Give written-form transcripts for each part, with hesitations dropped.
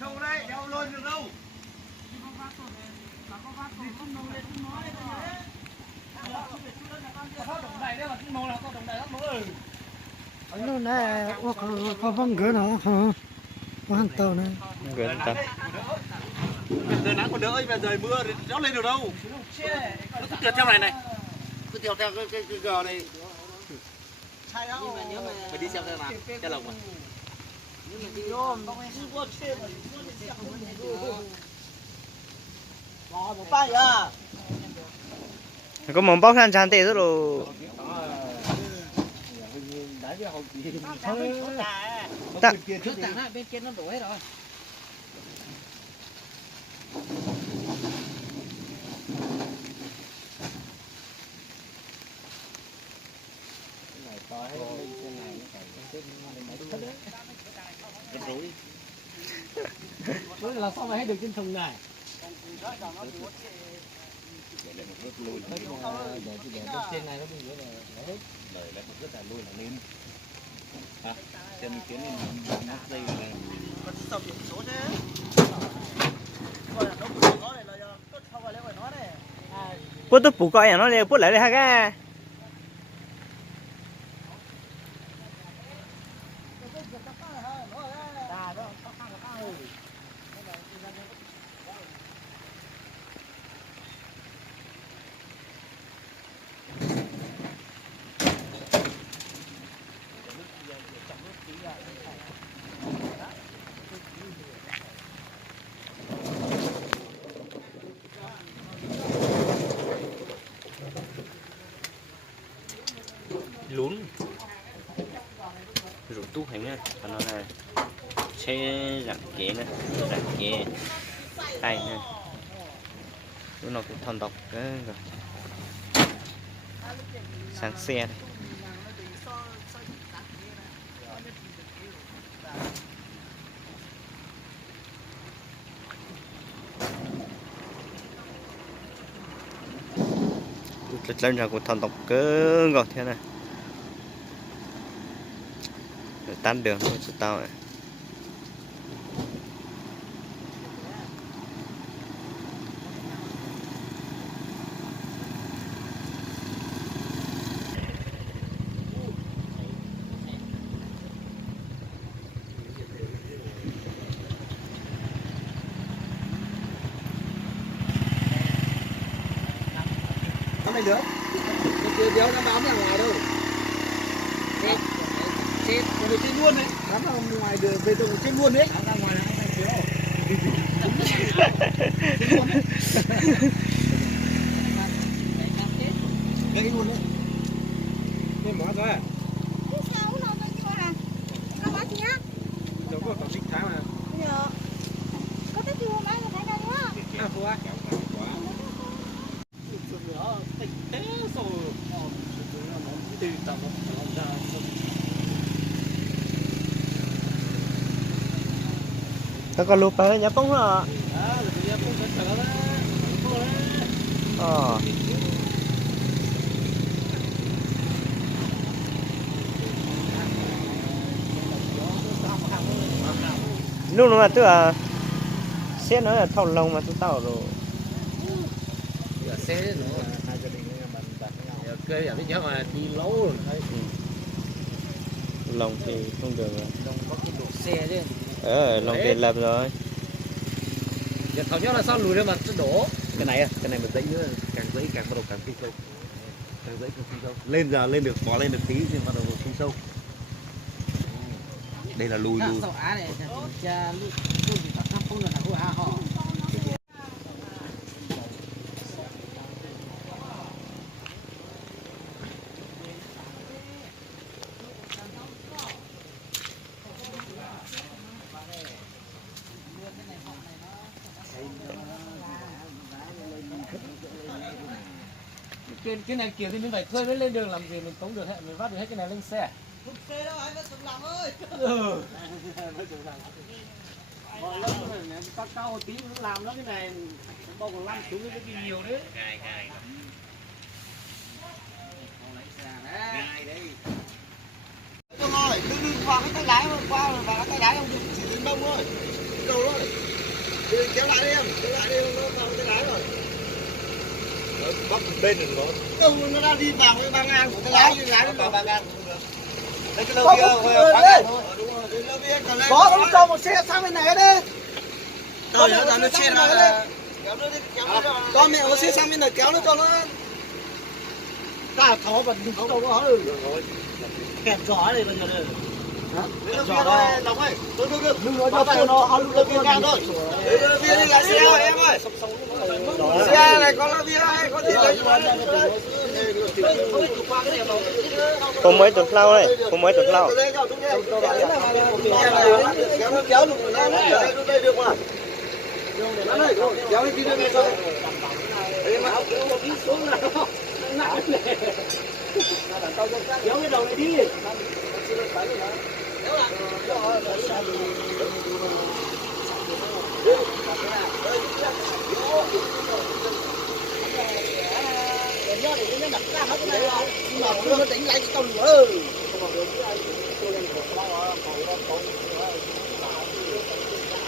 Không đây, đeo luôn được đâu. nó này có văng gỡ nó hả hoàn tàu này gỡ tao Bây giờ nắng còn đỡ, bây giờ mưa thì nó lên được đâu. Nó cứ trượt theo này này. Cứ theo theo cái gờ này. Phải đi theo nào? Theo lồng à? có món bóc than chán tệ rất rồi ta bên kia nó đổ hết rồi mới là sao mà hết được trên thùng này để trên này nó bị nữa là hết Đợi lại một rất là lùi là lên. À, chân kiến lên nó dây là con sập điểm số chứ. Coi là nó của nó này là tốt không phải lấy của nó này. bút tôi phủ coi à nó đây bút lại đây ha cái lún rủ tu hành á còn nó là xe dạng kế này dạng kế tay này nó cũng thon độc cái rồi sang xe này. Lên là cũng thon độc cỡ gọt thế này rồi tan đường thôi cho tao này Này nữa. Cái đéo nó bám ra ngoài đâu. Chết luôn đấy. Bám ra ngoài đường bê tông chết luôn đấy. Bám ra ngoài là nó kéo. Gãy luôn đấy. Nên bỏ ra. Sao nó mà chưa à? Nó bắt nhá. Đâu có còn xích thái mà. Dạ. Có cái chua mà thấy đây quá. À quá. tao còn lụp ở nhà bông hả lúc mà tức là xe nó là thầu lồng mà tôi tao rồi Xe nữa hai gia đình mình đặt nhau kê ở với nhau mà đi lâu rồi thấy lồng thì không được rồi lồng có cái độ xe chứ lồng thì làm rồi giờ thầu nhớ là sao lùi ra mà nó đổ cái này mình dãy nữa càng dãy càng bắt đầu càng phi sâu càng dãy càng phi sâu lên giờ lên được bò lên được tí nhưng bắt đầu phi sâu đây là lùi lùi cái này kiểu thì mình phải thuê mới lên đường làm gì mình tống được hết mình vác được hết cái này lên xe không xe đâu anh vẫn dùng làm ơi cao cao một tí nó làm nó cái này bao còn lăn xuống cái nhiều đấy tôi nói đừng vào cái tay lái qua vào cái tay lái không chỉ đến đông thôi cầu rồi. Kéo lại đi em, kéo lại đi, nó vào cái lái rồi. Nó bắp bên được nó. Không, nó đang đi vào cái ba ngang của cái lái nó vào ba ngang. Đấy cái lâu kia khóa này thôi. Đúng rồi, cái lâu kia còn lên. Có cho một xe sang bên này đi. Tao nhớ là nó xe là kéo nó đi, kéo nó cho. Con mẹ nó xe sang bên này kéo nó cho nó. Ta thó vào đục đầu nó rồi. Kẹp gió này bây giờ đây. Hả? Gió đây, đóng ơi. Đừng nói cho nó ăn lúc kia ngang thôi. Bia đi lái xe rồi em ơi. Xe này có là bia hay có gì đấy. Không mấy tuần lâu đây, không mấy tuần lâu. Kéo lục nó đây được mà. Kéo đi đưa cho. Em áo đi xuống nào. Kéo cái đầu này đi. Nó đánh lại cái tàu nữa.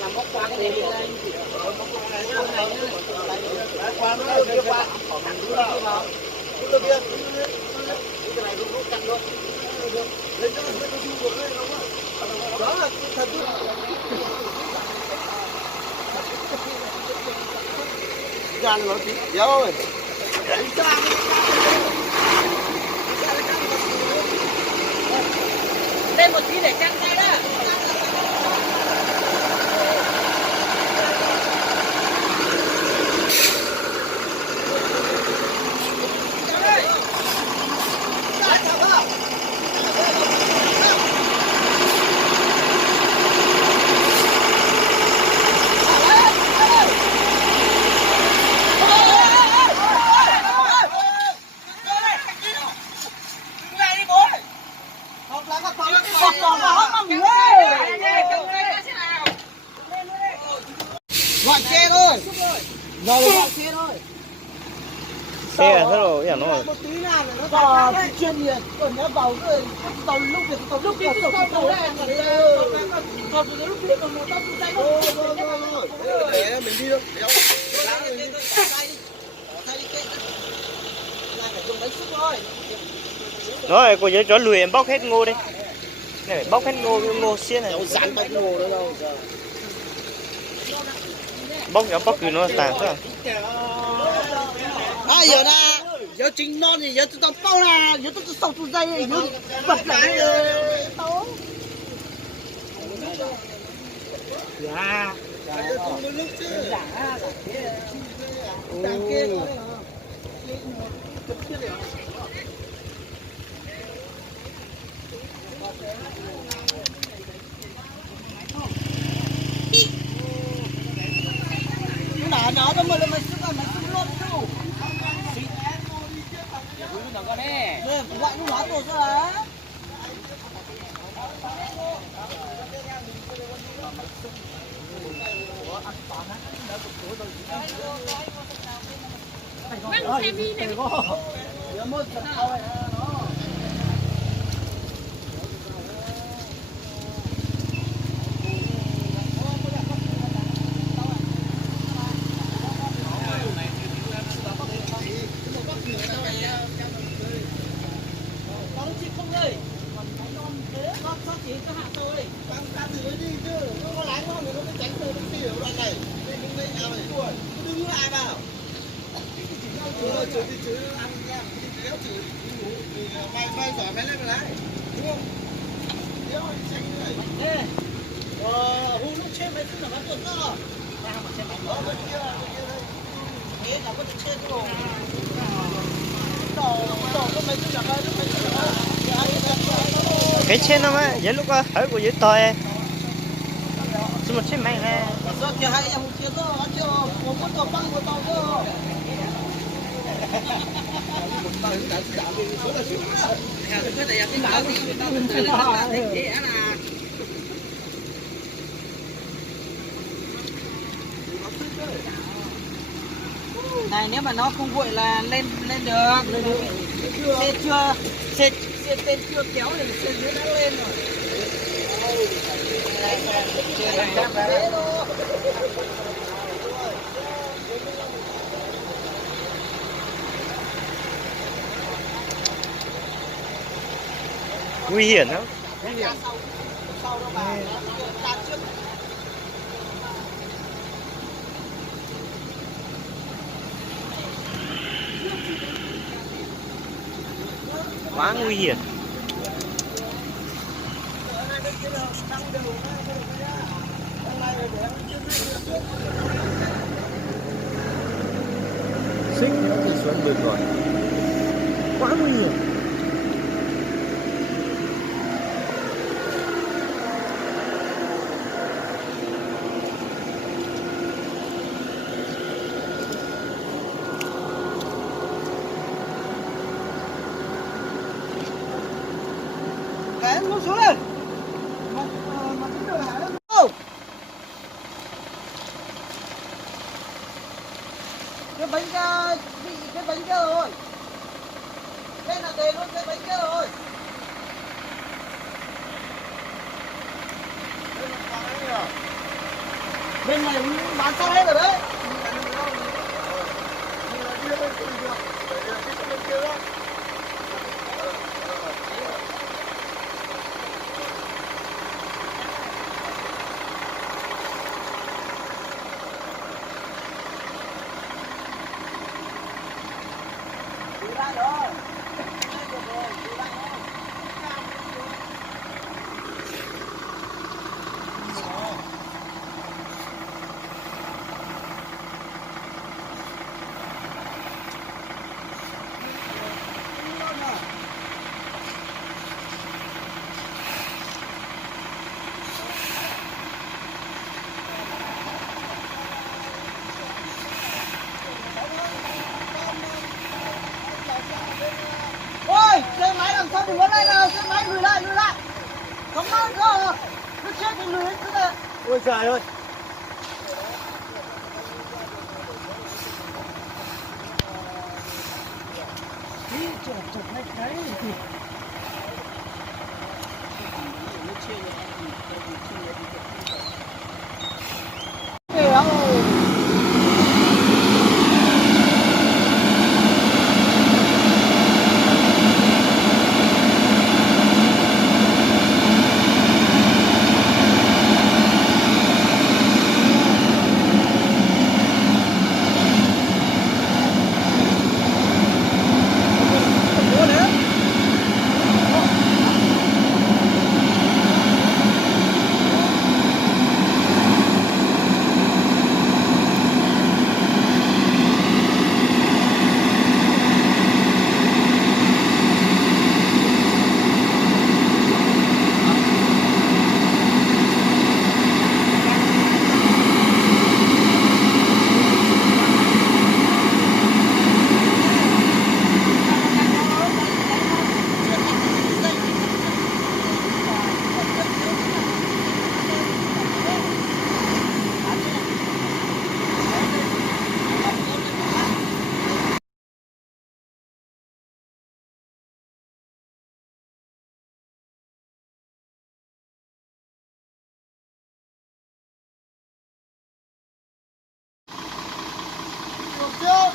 Làm bóc qua cái này đi lên. Qua nó đi qua. Cái này cũng căng luôn. Lên cho nó đi được đấy không ạ? Đó là thật chứ. Gan nó tí déo rồi. Lên một tí để căng tay đó. Gọi xe thôi. Rồi gọi xe thôi. Xe à, thế rồi, cái nó. Một tí nào nó vào chuyên nghiệp, còn nó vào cái tàu lúc việc tàu lúc cái tàu đây. Còn từ lúc biết còn nó tao phụ tay thôi. Để mình đi đâu. Rồi, cô nhớ cho lùi em bóc hết ngô đi. Này bóc hết ngô xiên này. Dán bóc ngô đó đâu. Bóc cứ nó tàn thôi. À giờ na, giờ chính non thì giờ tao bao là, giờ tao sầu tụi dây, giờ bật lại tao. Dạ. Nó đó mà mày sức lót đâu. Nó có đấy. Gọi nó hóa tổ ra. Mang xe đi này. Mày giỏi mày lên mà lái, đúng không? Điếu anh xanh người. Hôm lúc trên mày cứ là bắn tuần đó. Ra mà trên bắn đó bên kia đây. Thế là có được trên rồi. Đồ có mấy cái là lúc mấy cái là. Cái trên nó mà, giờ lúc đó hỏi của dưới tôi. Chứ một trên mày nè. Sao kia hay em kia đó, chưa có muốn đồ băng của tao đó. Này nếu mà nó không vội là lên được. Xe tên chưa kéo thì xe dưới đã lên rồi. Nguy hiểm lắm. Sau đó bà ra trước. Quá nguy hiểm. Xích nữa thì xuống được rồi. Quá nguy hiểm. Để nó xuống lên. Mà cái đường hải nó không. Cái bánh bị cái bánh kia rồi. Đây là đề luôn cái bánh kia rồi. Bên này bán xong hết rồi đấy. Ôi, xe máy đằng sau đừng có lên nào, xe máy lùi lại. Không nói cơ, cứ chết thì lùi hết ra. Ôi trời ơi. chụp lấy cái thì Được chưa?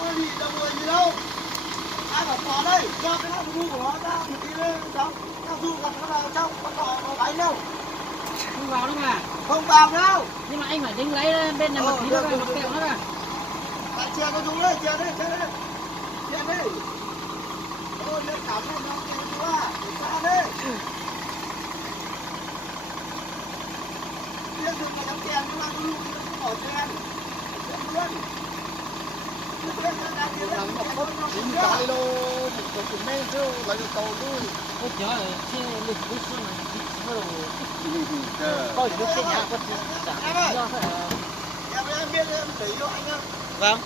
Ôi gì đồng người gì đâu. Ai bảo có đây, cho cái nào thu của nó ra một tí lên trong. Cao su gặp nó vào trong, con cỏ nó bánh đâu. Không vào đâu mà. Không vào đâu. Nhưng mà anh phải đánh lấy bên này một tí nữa, một kẹo nữa à. Bạn chia cho chúng đấy, chia đi. Chia đi. Ôi, lên cảm ơn nó chia chú à. Xa đi. Chia dùng mà đóng chèn, nhưng mà nó luôn nó bỏ chèn. Chèn luôn. Ôi trời ơi, xe lực của xe này bắt đầu coi được cái nhà có trả do phải Em biết em để cho anh nhá. Vâng.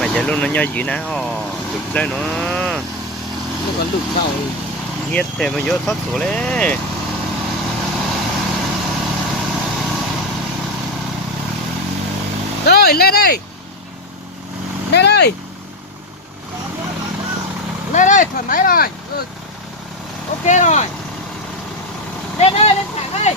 mà giờ luôn nó nhoi gì nè được lên nó còn lụt sau nhiệt thì mà vô thoát số lên rồi lên đây lên đây lên đây thoải mái rồi ok rồi lên đây lên thẳng đây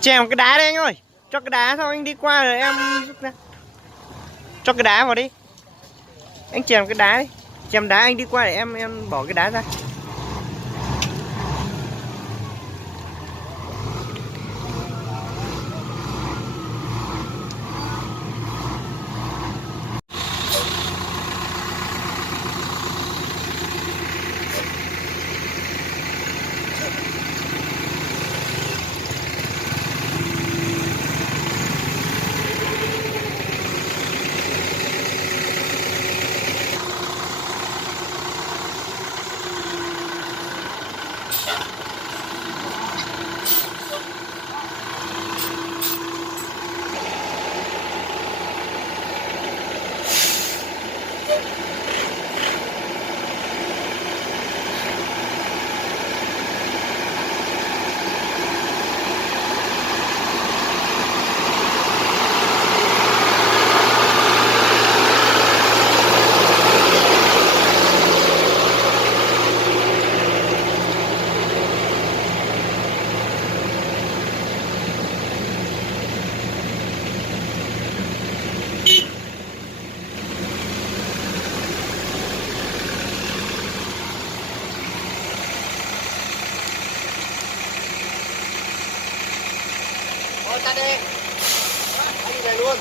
chèm cái đá đây anh ơi, cho cái đá thôi anh đi qua rồi em rút ra. Cho cái đá vào đi, anh chèm cái đá đi, chèm đá anh đi qua để em bỏ cái đá ra. Thôi ta đi. Đi về luôn.